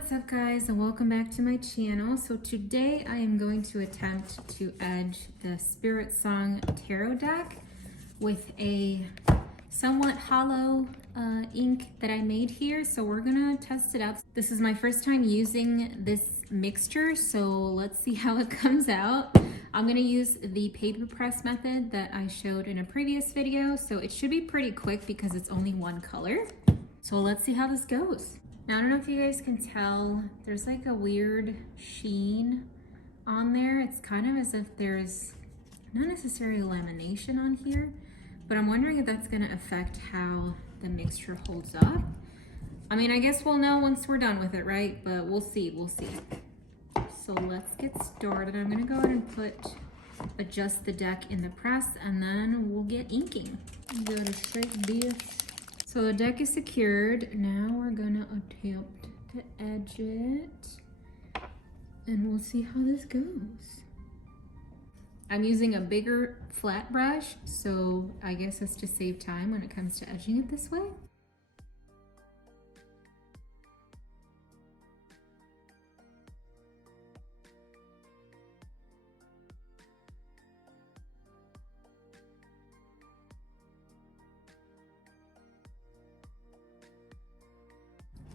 what's up guys, and welcome back to my channel. So today I am going to attempt to edge the Spirit Song Tarot deck with a somewhat hollow ink that I made here. So we're gonna test it out. This is my first time using this mixture, so let's see how it comes out. I'm gonna use the paper press method that I showed in a previous video, so it should be pretty quick because it's only one color. So let's see how this goes. Now, I don't know if you guys can tell, there's like a weird sheen on there. It's kind of as if there's not necessarily lamination on here, but I'm wondering if that's gonna affect how the mixture holds up. I mean, I guess we'll know once we're done with it, right? But we'll see, So let's get started. I'm gonna go ahead and adjust the deck in the press, and then we'll get inking. You gotta shake this. So the deck is secured. Now we're gonna attempt to edge it, and we'll see how this goes. I'm using a bigger flat brush, so I guess it's to save time when it comes to edging it this way.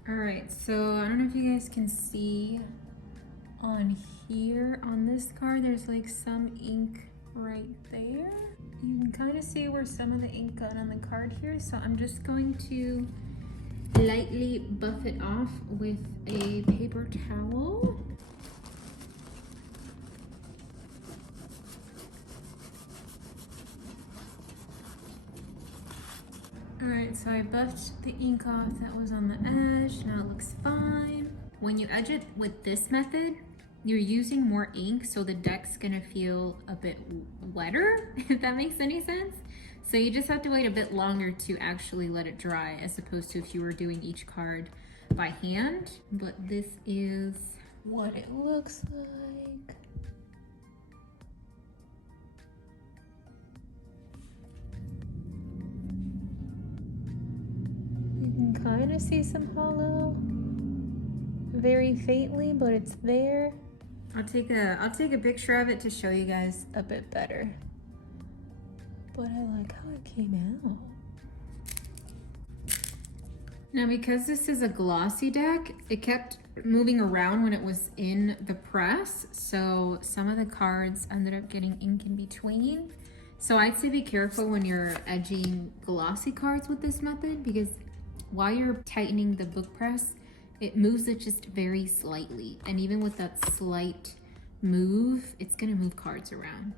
All right, so I don't know if you guys can see on here, on this card, there's like some ink right there. You can kind of see where some of the ink got on the card here. So I'm just going to lightly buff it off with a paper towel. All right, so I buffed the ink off that was on the edge. Now it looks fine. When you edge it with this method, you're using more ink, so the deck's gonna feel a bit wetter, if that makes any sense. So you just have to wait a bit longer to actually let it dry, as opposed to if you were doing each card by hand. But this is what it looks like. You can kind of see some hollow, very faintly, but it's there. I'll take a picture of it to show you guys a bit better. But I like how it came out. Now, because this is a glossy deck, it kept moving around when it was in the press, so some of the cards ended up getting ink in between. So I'd say be careful when you're edging glossy cards with this method, because while you're tightening the book press, it moves it just very slightly. And even with that slight move, it's gonna move cards around.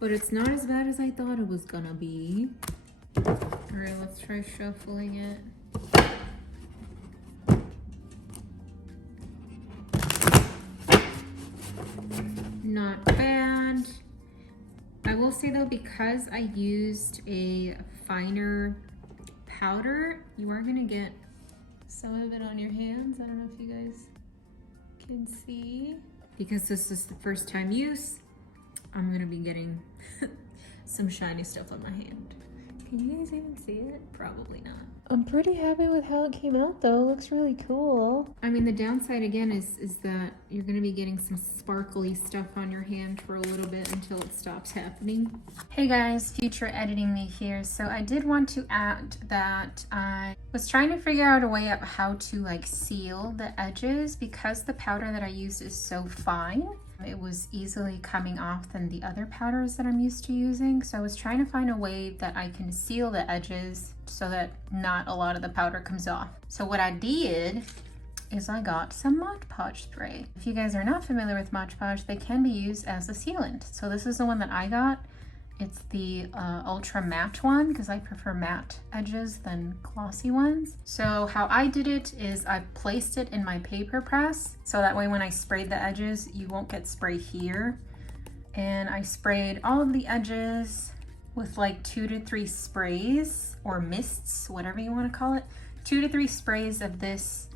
But it's not as bad as I thought it was gonna be. All right, let's try shuffling it. Not bad. I will say though, because I used a finer powder, you are gonna get some of it on your hands. I don't know if you guys can see. Because this is the first time use, I'm gonna be getting some shiny stuff on my hand. Can you guys even see it? Probably not. I'm pretty happy with how it came out though. It looks really cool. I mean, the downside again is that you're gonna be getting some sparkly stuff on your hand for a little bit until it stops happening. Hey guys, future editing me here. So I did want to add that I was trying to figure out a way of how to like seal the edges, because the powder that I used is so fine. It was easily coming off than the other powders that I'm used to using. So I was trying to find a way that I can seal the edges so that not a lot of the powder comes off. So what I did is I got some Mod Podge spray. If you guys are not familiar with Mod Podge, they can be used as a sealant. So this is the one that I got. It's the ultra matte one, because I prefer matte edges than glossy ones. So how I did it is I placed it in my paper press, so that way when I sprayed the edges, you won't get spray here. And I sprayed all of the edges with like 2 to 3 sprays, or mists, whatever you want to call it. 2 to 3 sprays of this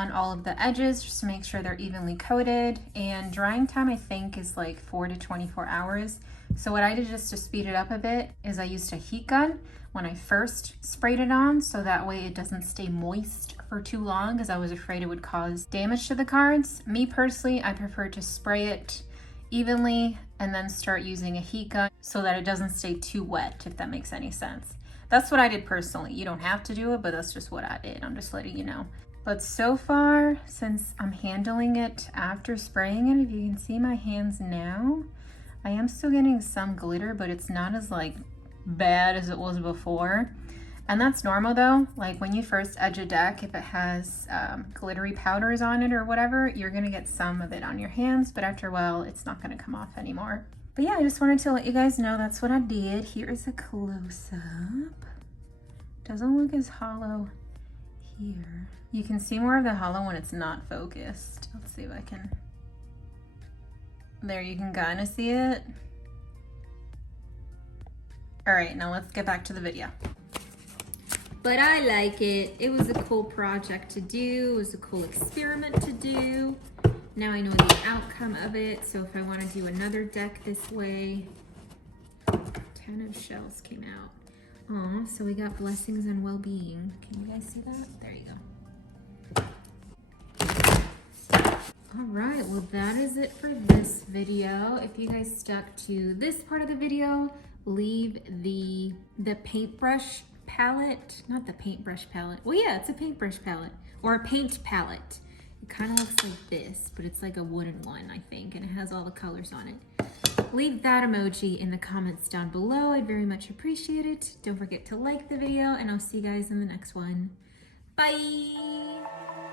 on all of the edges just to make sure they're evenly coated. And drying time I think is like 4 to 24 hours. So what I did just to speed it up a bit is I used a heat gun when I first sprayed it on, so that way it doesn't stay moist for too long because I was afraid it would cause damage to the cards. Me personally, I prefer to spray it evenly and then start using a heat gun so that it doesn't stay too wet, if that makes any sense. That's what I did personally. You don't have to do it, but that's just what I did. I'm just letting you know. But so far, since I'm handling it after spraying it, if you can see my hands now, I am still getting some glitter, but it's not as like bad as it was before. And that's normal though. Like when you first edge a deck, if it has glittery powders on it or whatever, you're gonna get some of it on your hands, but after a while, it's not gonna come off anymore. But yeah, I just wanted to let you guys know that's what I did. Here is a close-up. Doesn't look as hollow here. You can see more of the hollow when it's not focused. Let's see if I can. There, you can kind of see it. All right, now let's get back to the video. But I like it. It was a cool project to do. It was a cool experiment to do. Now I know the outcome of it. So if I want to do another deck this way, 10 of shells came out. Aw, so we got blessings and well-being. Can you guys see that? There you go. All right, well that is it for this video. If you guys stuck to this part of the video, leave the paintbrush palette, not the paintbrush palette. Well, yeah, it's a paintbrush palette or a paint palette. It kind of looks like this, but it's like a wooden one, I think, and it has all the colors on it. Leave that emoji in the comments down below. I'd very much appreciate it. Don't forget to like the video, and I'll see you guys in the next one. Bye!